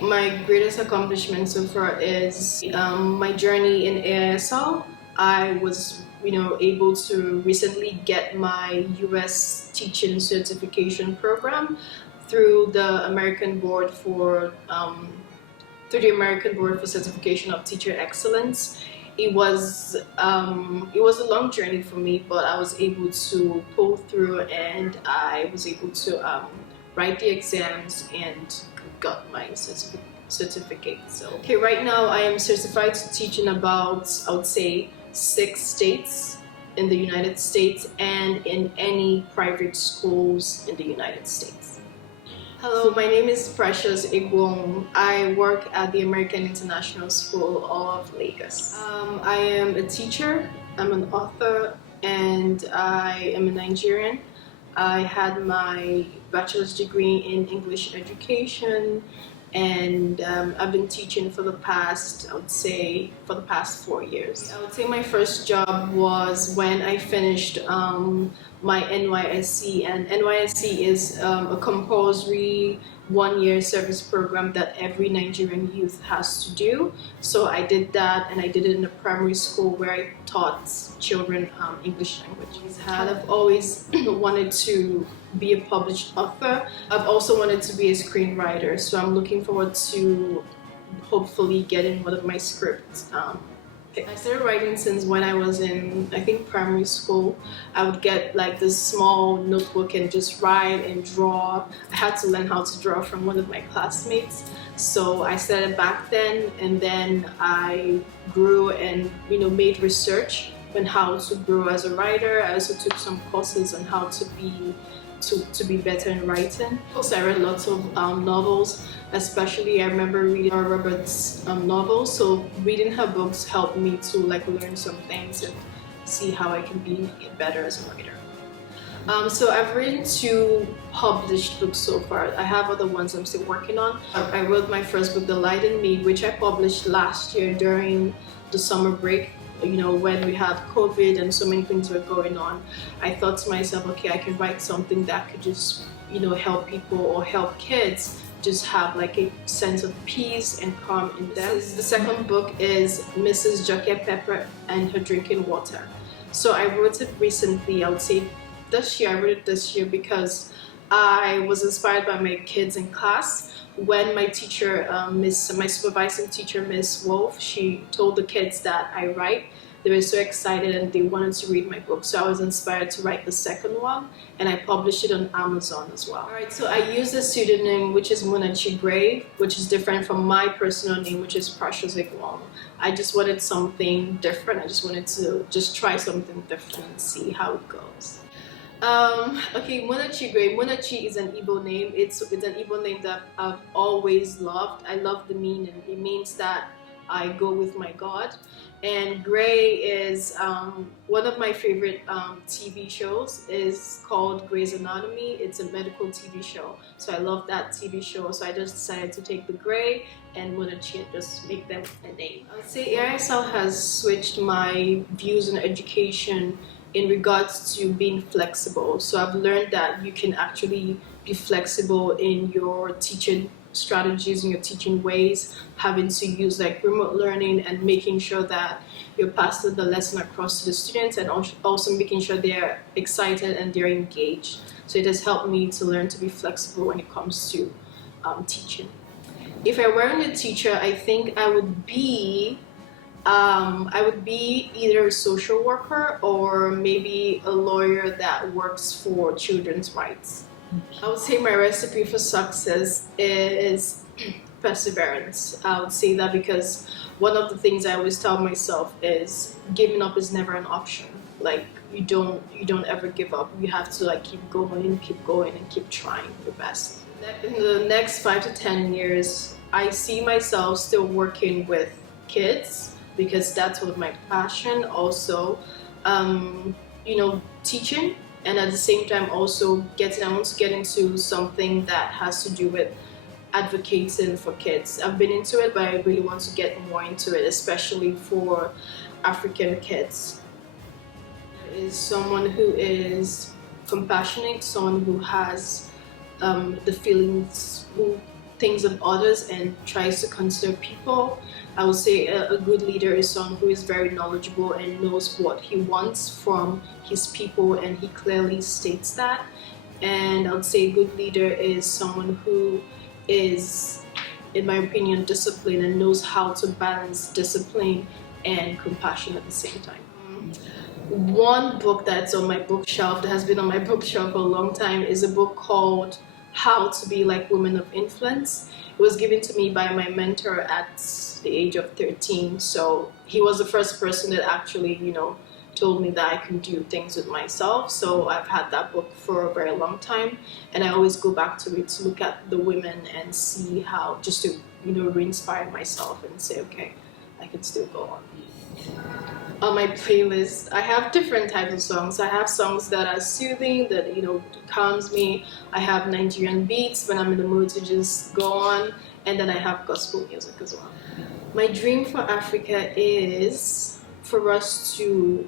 My greatest accomplishment so far is my journey in AISL. I was, able to recently get my US teaching certification program through the American Board for Certification of Teacher Excellence. It was a long journey for me, but I was able to pull through, and I was able to write the exams and got my certificate. So okay, right now I am certified to teach in about, I would say, 6 states in the United States and in any private schools in the United States. Hello, my name is Precious Egwuonwu. I work at the American International School of Lagos. I am a teacher, I'm an author, and I am a Nigerian. I had my bachelor's degree in English education, and I've been teaching for the past, I would say, for the past 4 years. I would say my first job was when I finished my NYSC, and NYSC is a compulsory 1-year service program that every Nigerian youth has to do. So I did that, and I did it in a primary school where I taught children English language. I've always wanted to be a published author. I've also wanted to be a screenwriter, so I'm looking forward to hopefully getting one of my scripts. I started writing since when I was in, I think, primary school. I would get like this small notebook and just write and draw. I had to learn how to draw from one of my classmates. So I started back then, and then I grew and made research on how to grow as a writer. I also took some courses on how to be better in writing. Also, I read lots of novels, especially I remember reading Robert's novels. So reading her books helped me to learn some things and see how I can be better as a writer. So I've written 2 published books so far. I have other ones I'm still working on. I wrote my first book, The Light in Me, which I published last year during the summer break. When we had COVID and so many things were going on, I thought to myself, okay, I can write something that could just, help people or help kids just have a sense of peace and calm in them. The second book is Mrs. Jockey Pepper and Her Drinking Water. So I wrote it recently, I would say this year. I wrote it this year because I was inspired by my kids in class. When my teacher, my supervising teacher, Miss Wolf, she told the kids that I write, they were so excited and they wanted to read my book. So I was inspired to write the second one, and I published it on Amazon as well. Alright, so I use a pseudonym which is Munachi Grey, which is different from my personal name, which is Precious Egwuonwu. I just wanted something different. I just wanted to try something different and see how it goes. Okay, Munachi Grey. Munachi is an Igbo name. It's an Igbo name that I've always loved. I love the meaning. It means that I go with my God. And Grey is one of my favorite TV shows. Is called Grey's Anatomy. It's a medical TV show. So I love that TV show. So I just decided to take the Grey and Munachi and just make them a name. I would say AISL has switched my views on education in regards to being flexible. So I've learned that you can actually be flexible in your teaching strategies and your teaching ways, having to use remote learning and making sure that you're passing the lesson across to the students, and also making sure they're excited and they're engaged. So it has helped me to learn to be flexible when it comes to teaching. If I weren't a teacher, I think I would be either a social worker or maybe a lawyer that works for children's rights. I would say my recipe for success is perseverance. I would say that because one of the things I always tell myself is giving up is never an option. You don't ever give up. You have to keep going and keep trying your best. In the next 5 to 10 years, I see myself still working with kids, because that's one of my passion. Also, teaching, and at the same time also I want to get into something that has to do with advocating for kids. I've been into it, but I really want to get more into it, especially for African kids. There is someone who is compassionate, someone who has the feelings, who things of others and tries to conserve people. I would say a good leader is someone who is very knowledgeable and knows what he wants from his people, and he clearly states that. And I would say a good leader is someone who is, in my opinion, disciplined and knows how to balance discipline and compassion at the same time. One book that's on my bookshelf, that has been on my bookshelf for a long time, is a book called How to Be Like Women of Influence. It was given to me by my mentor at the age of 13. So he was the first person that actually, told me that I can do things with myself. So I've had that book for a very long time, and I always go back to it to look at the women and see how, just to, re-inspire myself and say, okay, I can still go on. On my playlist, I have different types of songs. I have songs that are soothing, that calms me. I have Nigerian beats when I'm in the mood to just go on, and then I have gospel music as well. My dream for Africa is for us to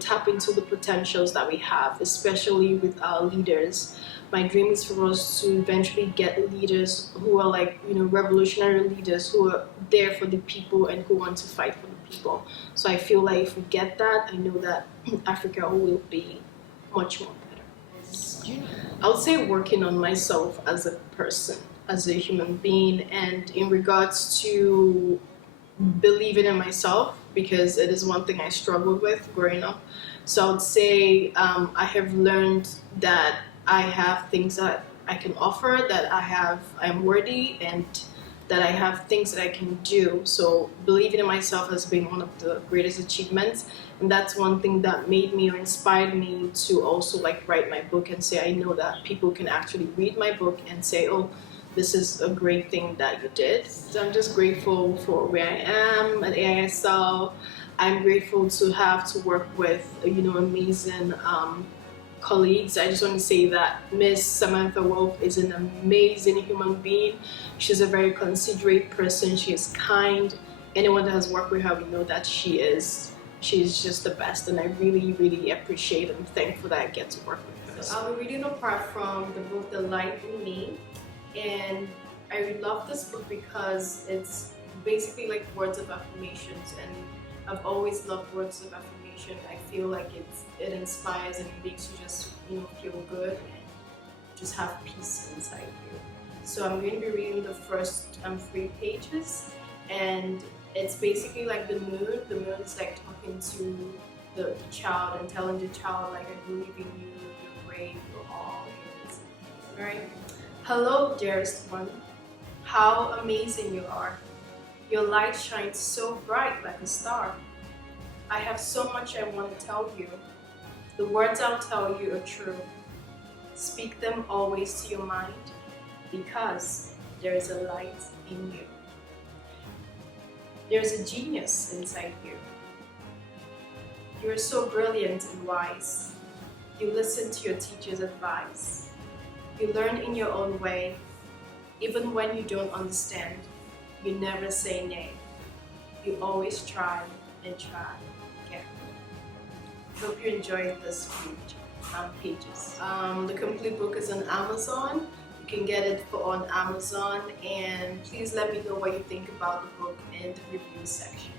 tap into the potentials that we have, especially with our leaders. My dream is for us to eventually get leaders who are like, revolutionary leaders who are there for the people and who want to fight for the people. So I feel like if we get that, I know that Africa will be much more better. I would say working on myself as a person, as a human being, and in regards to believing in myself, because it is one thing I struggled with growing up. So I would say I have learned that I have things that I can offer, that I'm worthy, and that I have things that I can do. So believing in myself has been one of the greatest achievements, and that's one thing that made me or inspired me to also write my book and say I know that people can actually read my book and say, oh, this is a great thing that you did. So I'm just grateful for where I am at AISL. I'm grateful to have to work with amazing colleagues. I just want to say that Miss Samantha Wolf is an amazing human being. She's a very considerate person. She is kind. Anyone that has worked with her, we know that she's just the best, and I really, really appreciate and thankful that I get to work with her. So I'll be reading a part from the book The Light in Me, and I love this book because it's basically like words of affirmations, and I've always loved words of affirmation. I feel like it inspires and it makes you just feel good and just have peace inside you. So I'm going to be reading the first 3 pages, and it's basically like the moon. The moon is like talking to the child and telling the child like, I believe in you, you're brave, you're all amazing. Alright? Hello, dearest one. How amazing you are. Your light shines so bright like a star. I have so much I want to tell you. The words I'll tell you are true. Speak them always to your mind, because there is a light in you. There's a genius inside you. You are so brilliant and wise. You listen to your teacher's advice. You learn in your own way. Even when you don't understand, you never say nay. You always try and try again. Hope you enjoyed this pages. The complete book is on Amazon. You can get it on Amazon, and please let me know what you think about the book in the review section.